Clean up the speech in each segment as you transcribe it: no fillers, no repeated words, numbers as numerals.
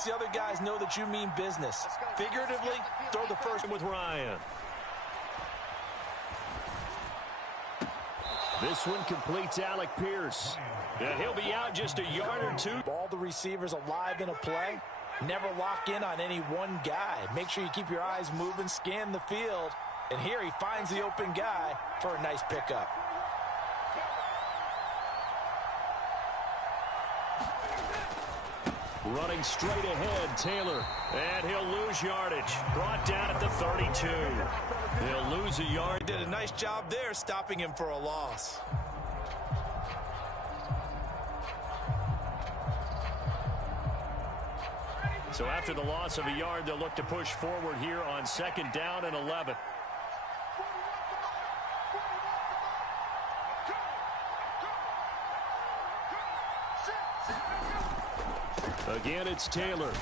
lets the other guys know that you mean business. Figuratively, throw the first with Ryan. This one completes Alec Pierce. And he'll be out just a yard or two. All the receivers alive in a play. Never lock in on any one guy. Make sure you keep your eyes moving, scan the field. And here he finds the open guy for a nice pickup. Running straight ahead, Taylor. And he'll lose yardage. Brought down at the 32. He'll lose a yard. Did a nice job there stopping him for a loss. So after the loss of a yard, they'll look to push forward here on 2nd down and 11. Again, it's Taylor.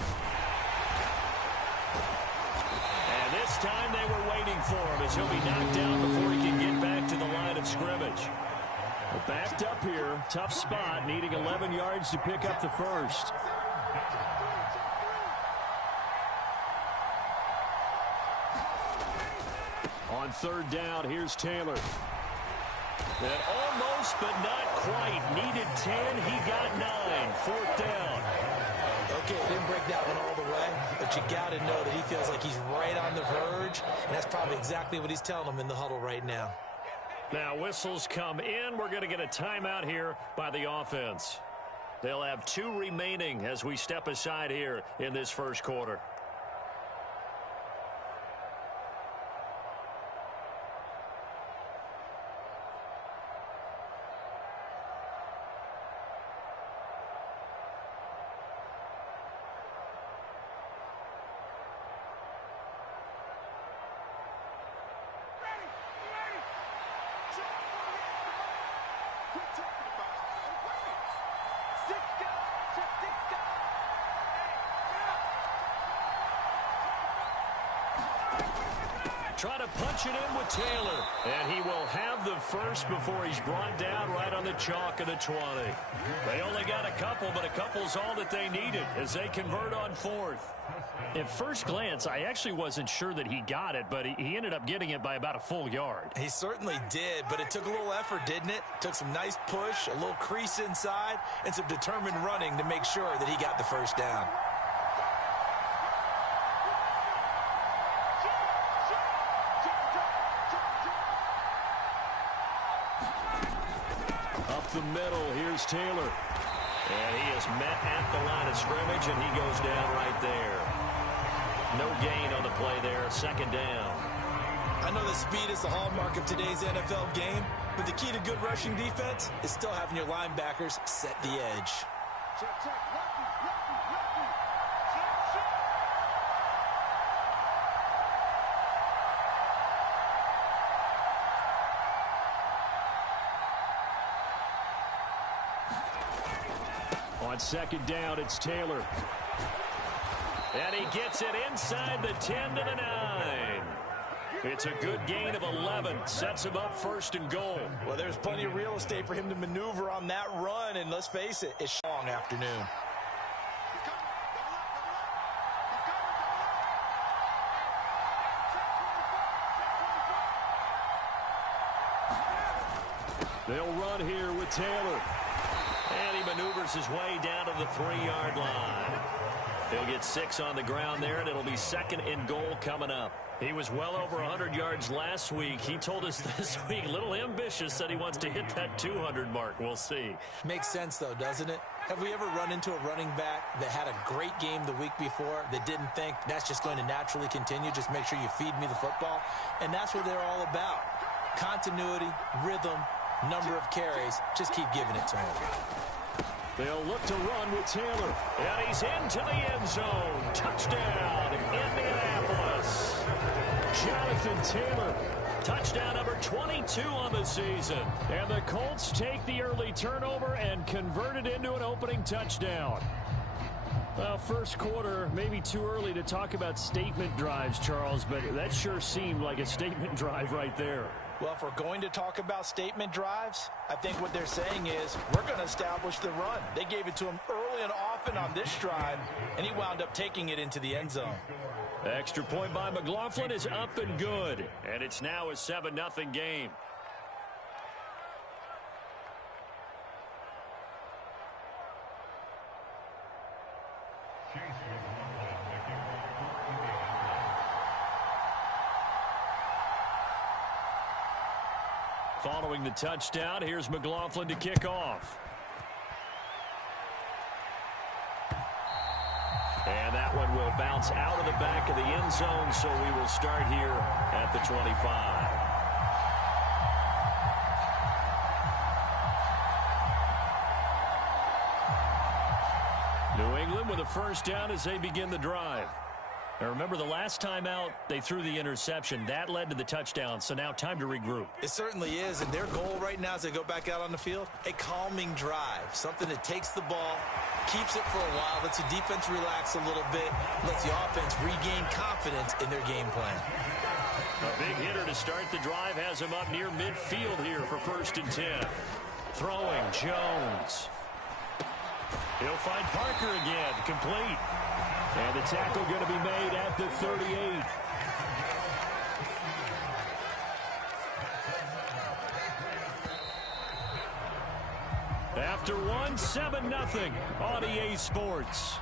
And this time they were waiting for him as he'll be knocked down before he can get back to the line of scrimmage. Backed up here, tough spot, needing 11 yards to pick up the first. On 3rd down, here's Taylor. And almost, but not quite. Needed 10, he got 9. 4th down. Okay, didn't break that one all the way, but you got to know that he feels like he's right on the verge, and that's probably exactly what he's telling them in the huddle right now. Now whistles come in. We're going to get a timeout here by the offense. They'll have 2 remaining as we step aside here in this first quarter. Try to punch it in with Taylor. And he will have the first before he's brought down right on the chalk of the 20. They only got a couple, but a couple's all that they needed as they convert on 4th. At first glance, I actually wasn't sure that he got it, but he ended up getting it by about a full yard. He certainly did, but it took a little effort, didn't it? Took some nice push, a little crease inside, and some determined running to make sure that he got the first down. The middle, here's Taylor. And he is met at the line of scrimmage, and he goes down right there. No gain on the play there, 2nd down. I know that speed is the hallmark of today's NFL game, but the key to good rushing defense is still having your linebackers set the edge. On 2nd down, it's Taylor. And he gets it inside the 10 to the 9. It's a good gain of 11. Sets him up 1st and goal. Well, there's plenty of real estate for him to maneuver on that run, and let's face it, it's a long afternoon. They'll run here with Taylor. And he maneuvers his way down to the 3-yard line. He'll get 6 on the ground there, and it'll be 2nd and goal coming up. He was well over 100 yards last week. He told us this week, a little ambitious, said he wants to hit that 200 mark. We'll see. Makes sense, though, doesn't it? Have we ever run into a running back that had a great game the week before that didn't think that's just going to naturally continue? Just make sure you feed me the football. And that's what they're all about. Continuity, rhythm, number of carries. Just keep giving it to him. They'll look to run with Taylor. And he's into the end zone. Touchdown, Indianapolis. Jonathan Taylor. Touchdown number 22 on the season. And the Colts take the early turnover and convert it into an opening touchdown. Well, first quarter, maybe too early to talk about statement drives, Charles, but that sure seemed like a statement drive right there. Well, if we're going to talk about statement drives, I think what they're saying is we're going to establish the run. They gave it to him early and often on this drive, and he wound up taking it into the end zone. The extra point by McLaughlin is up and good, and it's now a 7-0 game. Following the touchdown, here's McLaughlin to kick off. And that one will bounce out of the back of the end zone, so we will start here at the 25. New England with a first down as they begin the drive. Now remember, the last time out, they threw the interception. That led to the touchdown, so now time to regroup. It certainly is, and their goal right now as they go back out on the field, a calming drive, something that takes the ball, keeps it for a while, lets the defense relax a little bit, lets the offense regain confidence in their game plan. A big hitter to start the drive has him up near midfield here for 1st and 10. Throwing, Jones. He'll find Parker again, complete. And the tackle going to be made at the 38. After one, 7-0 on EA Sports.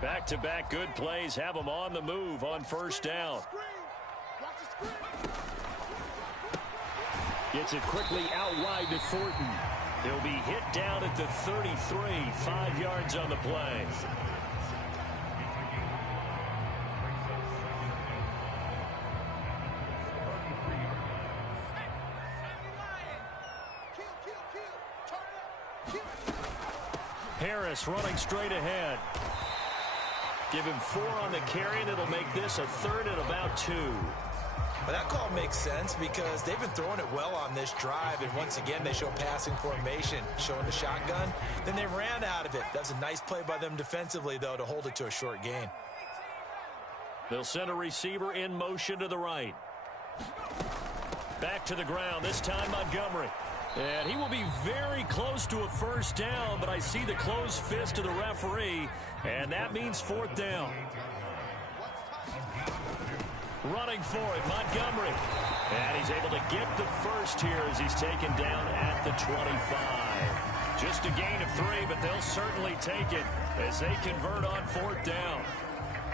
Back-to-back good plays have them on the move on 1st down. Gets it quickly out wide to Thornton. He'll be hit down at the 33, 5 yards on the play. Harris running straight ahead. Give him 4 on the carry, and it'll make this a 3rd and about 2. But that call makes sense because they've been throwing it well on this drive, and once again they show passing formation, showing the shotgun. Then they ran out of it. That's a nice play by them defensively, though, to hold it to a short gain. They'll send a receiver in motion to the right. Back to the ground, this time Montgomery. And he will be very close to a 1st down, but I see the closed fist of the referee, and that means 4th down. Running for it, Montgomery. And he's able to get the first here as he's taken down at the 25. Just a gain of 3, but they'll certainly take it as they convert on 4th down.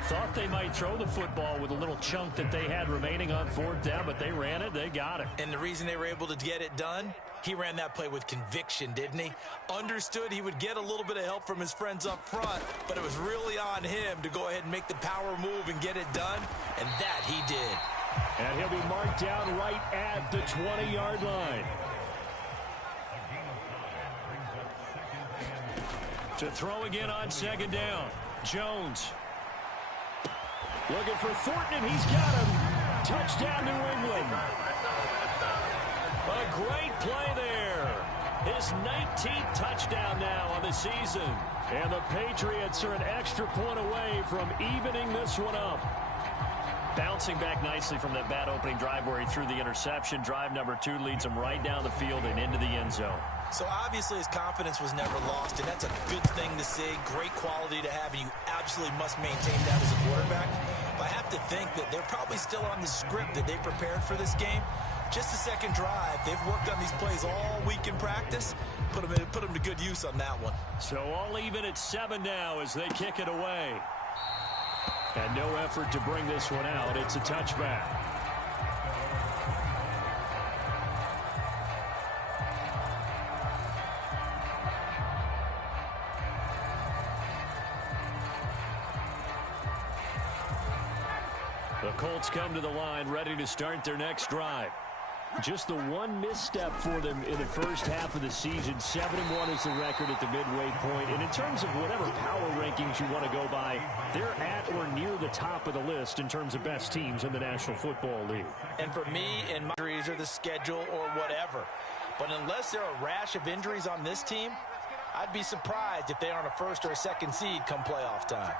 Thought they might throw the football with a little chunk that they had remaining on 4th down, but they ran it, they got it. And the reason they were able to get it done, he ran that play with conviction, didn't he? Understood he would get a little bit of help from his friends up front, but it was really on him to go ahead and make the power move and get it done, and that he did. And he'll be marked down right at the 20-yard line. To throw again on 2nd down, Jones. Looking for Thornton, and he's got him. Touchdown, New England. A great play there. His 19th touchdown now on the season. And the Patriots are an extra point away from evening this one up. Bouncing back nicely from that bad opening drive where he threw the interception. Drive number 2 leads him right down the field and into the end zone. So obviously his confidence was never lost, and that's a good thing to see. Great quality to have, and you absolutely must maintain that as a quarterback. But I have to think that they're probably still on the script that they prepared for this game. Just the second drive. They've worked on these plays all week in practice. Put them to good use on that one. So all even at 7 now as they kick it away. And no effort to bring this one out. It's a touchback. The Colts come to the line ready to start their next drive. Just the one misstep for them in the first half of the season. 7-1 is the record at the midway point. And in terms of whatever power rankings you want to go by, they're at or near the top of the list in terms of best teams in the National Football League. And for me, and my injuries or the schedule or whatever. But unless there are a rash of injuries on this team, I'd be surprised if they aren't a first or a second seed come playoff time.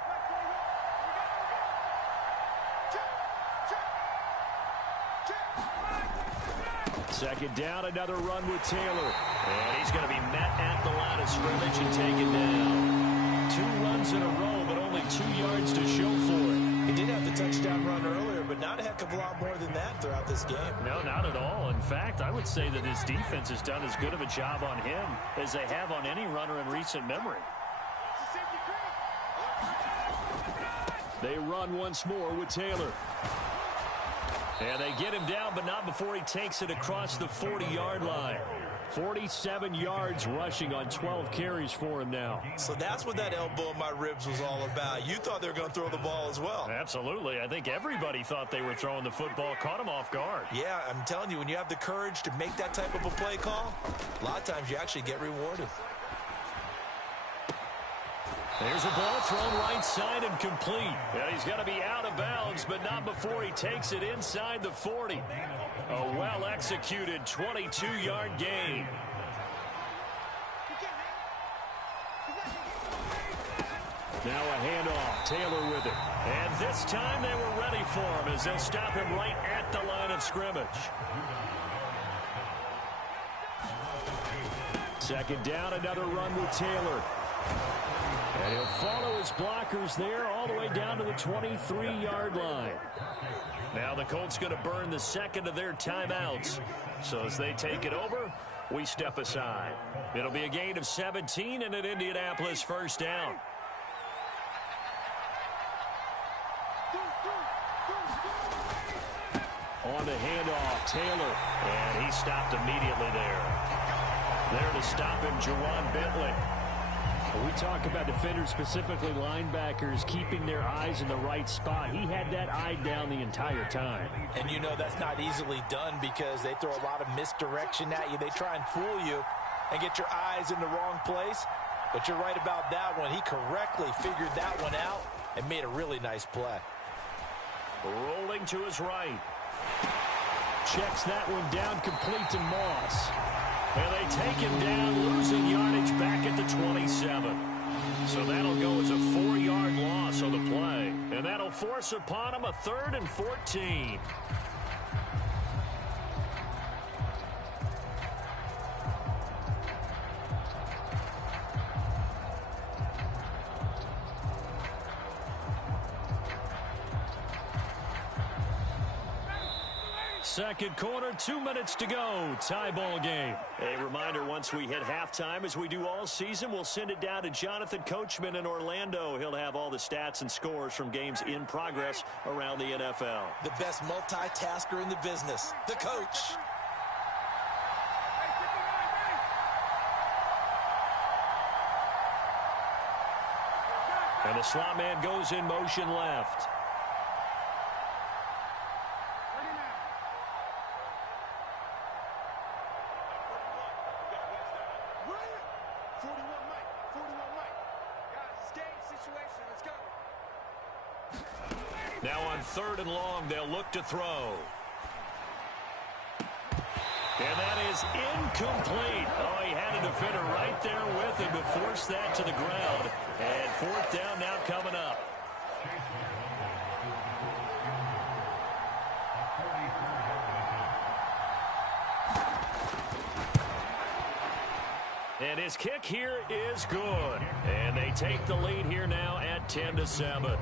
Second down, another run with Taylor. And he's going to be met at the line of scrimmage and taken down. 2 runs in a row, but only 2 yards to show for it. He did have the touchdown run earlier, but not a heck of a lot more than that throughout this game. No, not at all. In fact, I would say that his defense has done as good of a job on him as they have on any runner in recent memory. They run once more with Taylor. And they get him down, but not before he takes it across the 40-yard line. 47 yards rushing on 12 carries for him now. So that's what that elbow in my ribs was all about. You thought they were going to throw the ball as well. Absolutely. I think everybody thought they were throwing the football, caught him off guard. Yeah, I'm telling you, when you have the courage to make that type of a play call, a lot of times you actually get rewarded. There's a ball thrown right side and complete. And he's going to be out of bounds, but not before he takes it inside the 40. A well-executed 22-yard gain. Now a handoff. Taylor with it. And this time they were ready for him as they'll stop him right at the line of scrimmage. Second down, another run with Taylor. And he'll follow his blockers there all the way down to the 23-yard line. Now the Colts going to burn the second of their timeouts. So as they take it over, we step aside. It'll be a gain of 17 and an Indianapolis first down. On the handoff, Taylor. And he stopped immediately there. There to stop him, Juwan Bentley. We talk about defenders, specifically linebackers, keeping their eyes in the right spot. He had that eye down the entire time. And you know that's not easily done because they throw a lot of misdirection at you. They try and fool you and get your eyes in the wrong place. But you're right about that one. He correctly figured that one out and made a really nice play. Rolling to his right. Checks that one down, complete to Moss. And they take him down, losing yardage back at the 27. So that'll go as a 4-yard loss on the play. And that'll force upon him a 3rd and 14. Second quarter, 2 minutes to go. Tie ball game. A reminder, once we hit halftime, as we do all season, we'll send it down to Jonathan Coachman in Orlando. He'll have all the stats and scores from games in progress around the NFL. The best multitasker in the business, the coach. And the slot man goes in motion left. Now on 3rd and long, they'll look to throw. And that is incomplete. Oh, he had a defender right there with him to force that to the ground. And 4th down now coming up. And his kick here is good. And they take the lead here now at 10-7.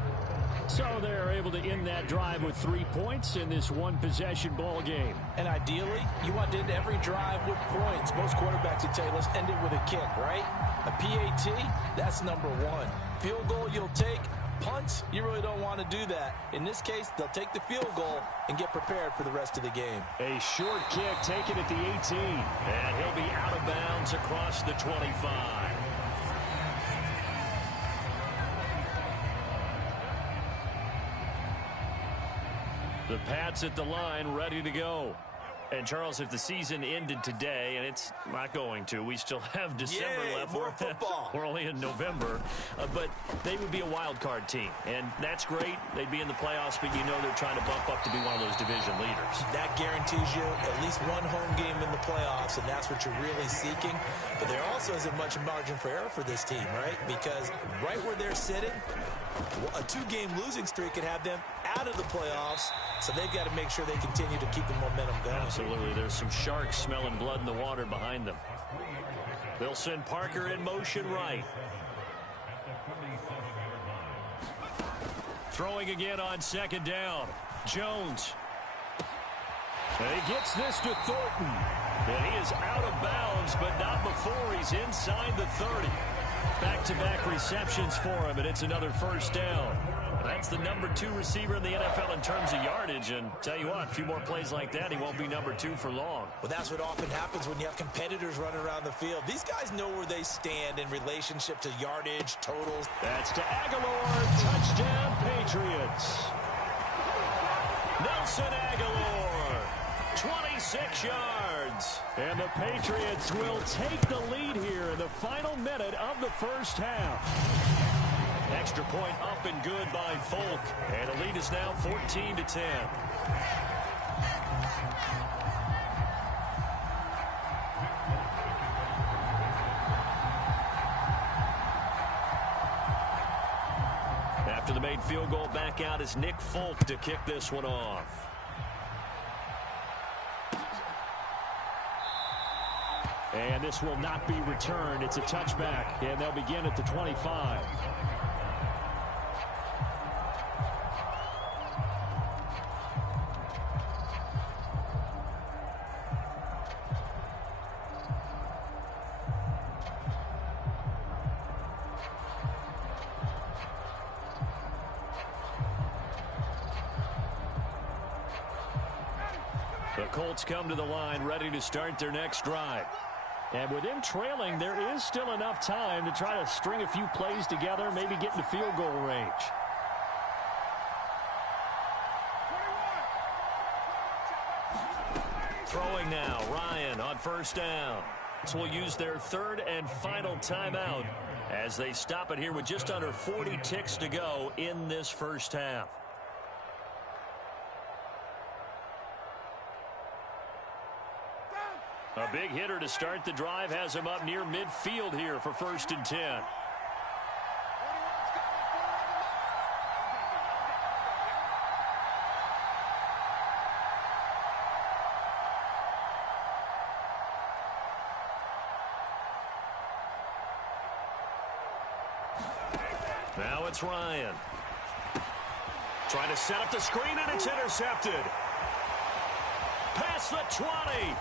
So they're able to end that drive with 3 points in this one-possession ball game. And ideally, you want to end every drive with points. Most quarterbacks would tell you, let's end it with a kick, right? A PAT, that's number 1. Field goal you'll take. Punts, you really don't want to do that. In this case, they'll take the field goal and get prepared for the rest of the game. A short kick taken at the 18. And he'll be out of bounds across the 25. The Pats at the line, ready to go. And, Charles, if the season ended today, and it's not going to, we still have December left. More football. We're only in November. But they would be a wild card team. And that's great. They'd be in the playoffs, but you know they're trying to bump up to be one of those division leaders. That guarantees you at least one home game in the playoffs, and that's what you're really seeking. But there also isn't much margin for error for this team, right? Because right where they're sitting, a 2-game losing streak could have them out of the playoffs, so they've got to make sure they continue to keep the momentum going. Absolutely. There's some sharks smelling blood in the water behind them. They'll send Parker in motion right. Throwing again on second down. Jones. And he gets this to Thornton. And he is out of bounds, but not before he's inside the 30. Back-to-back receptions for him, and it's another first down. That's the number 2 receiver in the NFL in terms of yardage, and tell you what, a few more plays like that, he won't be number 2 for long. Well, that's what often happens when you have competitors running around the field. These guys know where they stand in relationship to yardage, totals. That's to Aguilar. Touchdown, Patriots. Nelson Aguilar, 26 yards. And the Patriots will take the lead here in the final minute of the first half. Extra point up and good by Folk. And the lead is now 14-10. After the made field goal, back out is Nick Folk to kick this one off. And this will not be returned. It's a touchback, and they'll begin at the 25. The Colts come to the line, ready to start their next drive. And with them trailing, there is still enough time to try to string a few plays together, maybe get into field goal range. Throwing now, Ryan on first down. So we'll use their third and final timeout as they stop it here with just under 40 ticks to go in this first half. A big hitter to start the drive has him up near midfield here for 1st and 10. Now it's Ryan. Trying to set up the screen, and it's intercepted. Past the 20.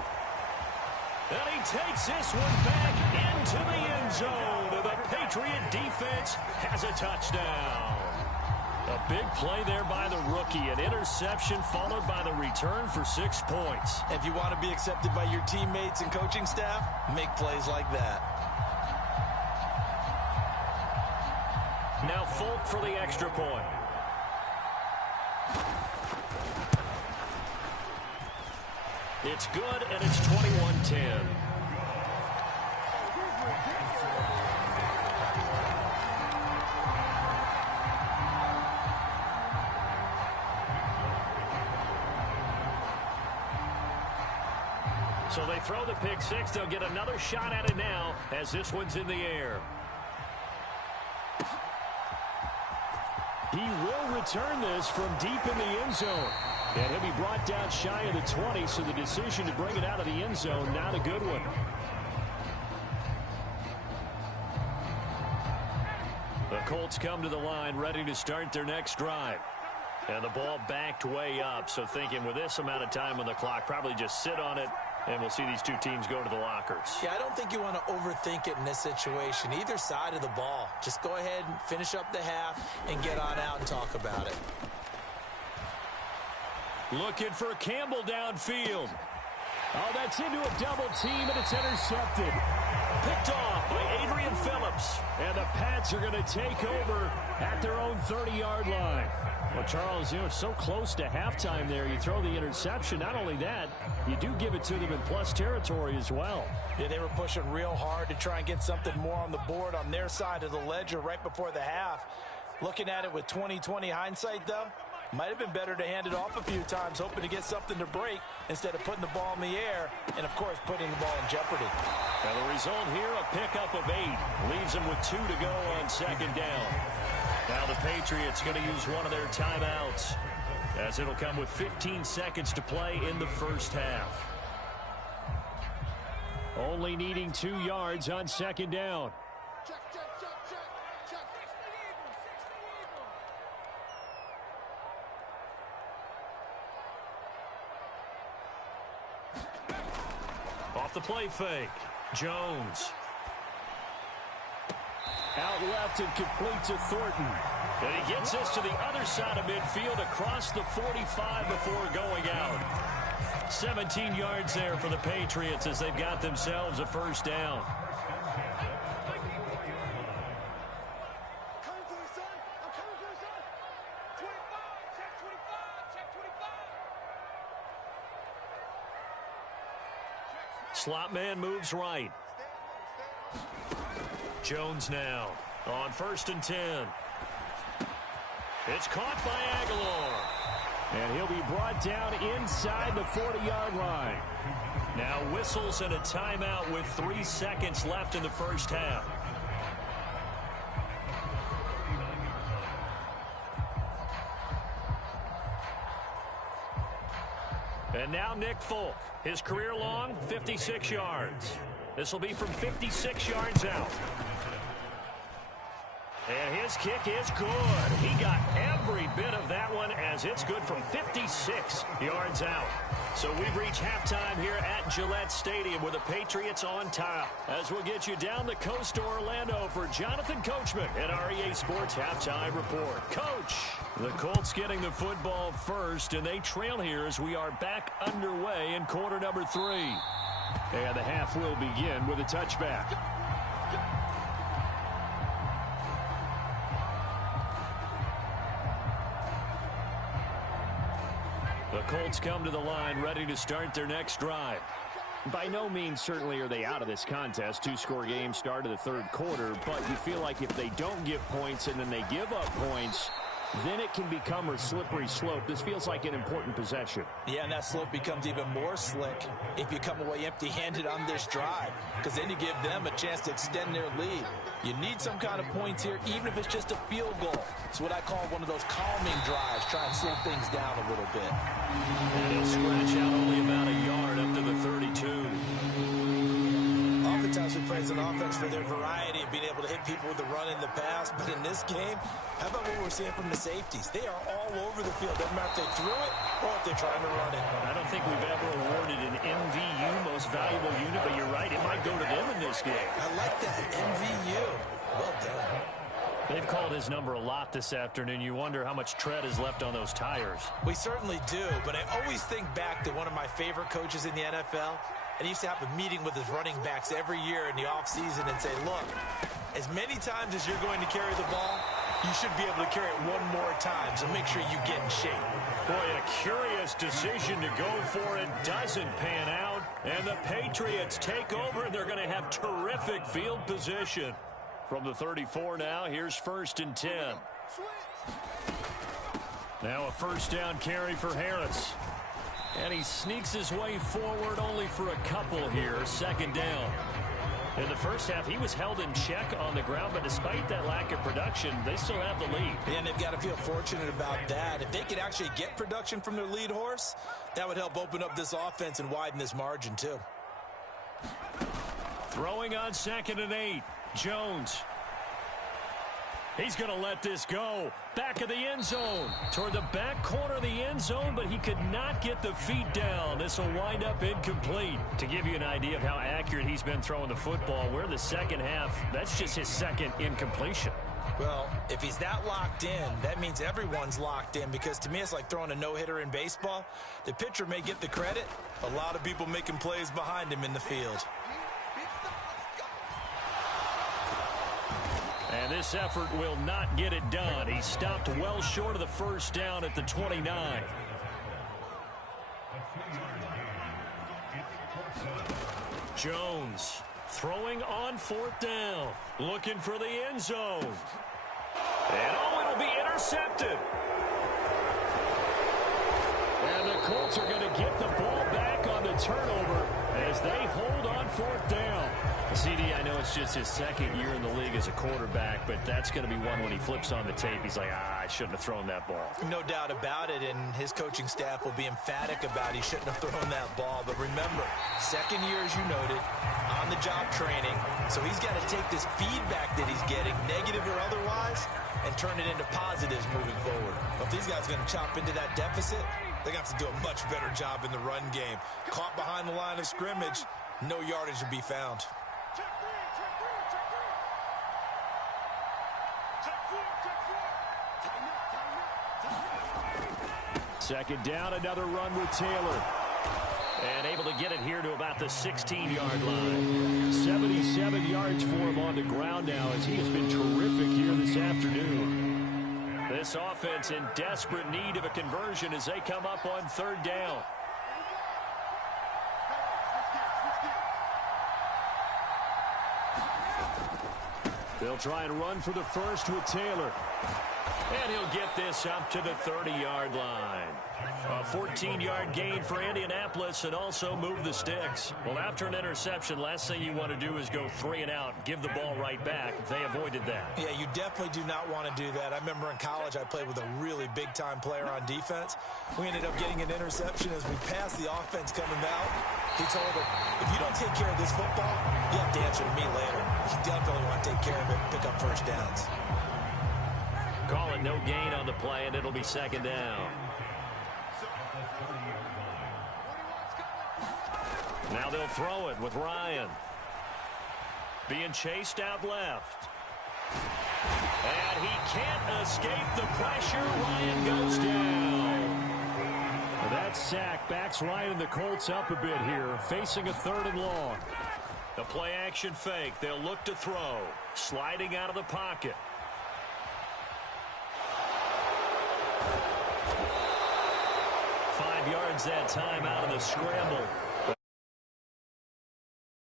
And he takes this one back into the end zone. The Patriot defense has a touchdown. A big play there by the rookie. An interception followed by the return for 6 points. If you want to be accepted by your teammates and coaching staff, make plays like that. Now Folk for the extra point. It's good, and it's 21-10. So they throw the pick six. They'll get another shot at it now as this one's in the air. He will return this from deep in the end zone. And he'll be brought down shy of the 20, so the decision to bring it out of the end zone, not a good one. The Colts come to the line, ready to start their next drive. And the ball backed way up, so thinking with this amount of time on the clock, probably just sit on it, and we'll see these two teams go to the lockers. Yeah, I don't think you want to overthink it in this situation. Either side of the ball. Just go ahead and finish up the half and get on out and talk about it. Looking for Campbell downfield. Oh, that's into a double team, and it's intercepted. Picked off by Adrian Phillips. And the Pats are going to take over at their own 30-yard line. Well, Charles, so close to halftime there. You throw the interception. Not only that, you do give it to them in plus territory as well. Yeah, they were pushing real hard to try and get something more on the board on their side of the ledger right before the half. Looking at it with 20/20 hindsight, though, might have been better to hand it off a few times, hoping to get something to break instead of putting the ball in the air and, of course, putting the ball in jeopardy. Now the result here, a pickup of 8. Leaves them with 2 to go on second down. Now the Patriots going to use one of their timeouts, as it'll come with 15 seconds to play in the first half. Only needing 2 yards on second down. Off the play fake. Jones. Out left and complete to Thornton. And he gets us to the other side of midfield across the 45 before going out. 17 yards there for the Patriots as they've got themselves a first down. Slot man moves right. Jones now on 1st and 10. It's caught by Aguilar. And he'll be brought down inside the 40-yard line. Now whistles and a timeout with 3 seconds left in the first half. And now Nick Folk. His career long, 56 yards. This will be from 56 yards out. And his kick is good. He got every bit of that one as it's good from 56 yards out. So we've reached halftime here at Gillette Stadium with the Patriots on top. As we'll get you down the coast to Orlando for Jonathan Coachman at our EA Sports Halftime Report. Coach, the Colts getting the football first, and they trail here as we are back underway in quarter number 3. And the half will begin with a touchback. The Colts come to the line ready to start their next drive. By no means certainly are they out of this contest. 2-score game start of the third quarter, but you feel like if they don't get points and then they give up points, then it can become a slippery slope. This feels like an important possession. Yeah, and that slope becomes even more slick if you come away empty-handed on this drive, because then you give them a chance to extend their lead. You need some kind of points here, even if it's just a field goal. It's what I call one of those calming drives, try and slow things down a little bit. And he'll scratch out only about a yard up to the 32. Oftentimes we praise an offense for their variety of being able to hit people with the run in the pass, but in this game, how about what we're seeing from the safeties? They are all over the field. Doesn't matter if they threw it or if they're trying to run it. I don't think we've ever awarded an MVU, most valuable unit, but you're right, it might go to them in this game. I like that, MVU. Well done. They've called his number a lot this afternoon. You wonder how much tread is left on those tires. We certainly do, but I always think back to one of my favorite coaches in the NFL, and he used to have a meeting with his running backs every year in the offseason and say, look, as many times as you're going to carry the ball, you should be able to carry it one more time, so make sure you get in shape. Boy, a curious decision to go for it doesn't pan out, and the Patriots take over, and they're going to have terrific field position. From the 34 now, here's 1st and 10. Now a first down carry for Harris. And he sneaks his way forward only for a couple here, 2nd down. In the first half, he was held in check on the ground, but despite that lack of production, they still have the lead. And they've got to feel fortunate about that. If they could actually get production from their lead horse, that would help open up this offense and widen this margin too. Throwing on 2nd and 8. Jones. He's going to let this go. Back of the end zone. Toward the back corner of the end zone, but he could not get the feet down. This will wind up incomplete. To give you an idea of how accurate he's been throwing the football, we're in the second half. That's just his 2nd incompletion. Well, if he's that locked in, that means everyone's locked in, because to me it's like throwing a no-hitter in baseball. The pitcher may get the credit. A lot of people making plays behind him in the field. And this effort will not get it done. He stopped well short of the first down at the 29. Jones throwing on 4th down. Looking for the end zone. And it'll be intercepted. And the Colts are going to get the ball back on the turnover as they hold on 4th down. CD, I know it's just his second year in the league as a quarterback, but that's going to be one when he flips on the tape. He's like, I shouldn't have thrown that ball. No doubt about it, and his coaching staff will be emphatic about he shouldn't have thrown that ball. But remember, second year, as you noted, on-the-job training, so he's got to take this feedback that he's getting, negative or otherwise, and turn it into positives moving forward. If these guys are going to chop into that deficit, they're going to have to do a much better job in the run game. Caught behind the line of scrimmage, no yardage to be found. Second down, another run with Taylor. And able to get it here to about the 16-yard line. 77 yards for him on the ground now as he has been terrific here this afternoon. This offense in desperate need of a conversion as they come up on 3rd down. They'll try and run for the first with Taylor. And he'll get this up to the 30-yard line. A 14-yard gain for Indianapolis and also move the sticks. Well, after an interception, last thing you want to do is go 3 and out, give the ball right back. They avoided that. Yeah, you definitely do not want to do that. I remember in college I played with a really big-time player on defense. We ended up getting an interception as we passed the offense coming out. He told him, if you don't take care of this football, you have to answer to me later. You definitely want to take care of it and pick up first downs. Call it no gain on the play, and it'll be 2nd down. Now they'll throw it with Ryan. Being chased out left. And he can't escape the pressure. Ryan goes down. That sack backs Ryan and the Colts up a bit here, facing a 3rd and long. The play action fake. They'll look to throw. Sliding out of the pocket. 5 yards that time out of the scramble.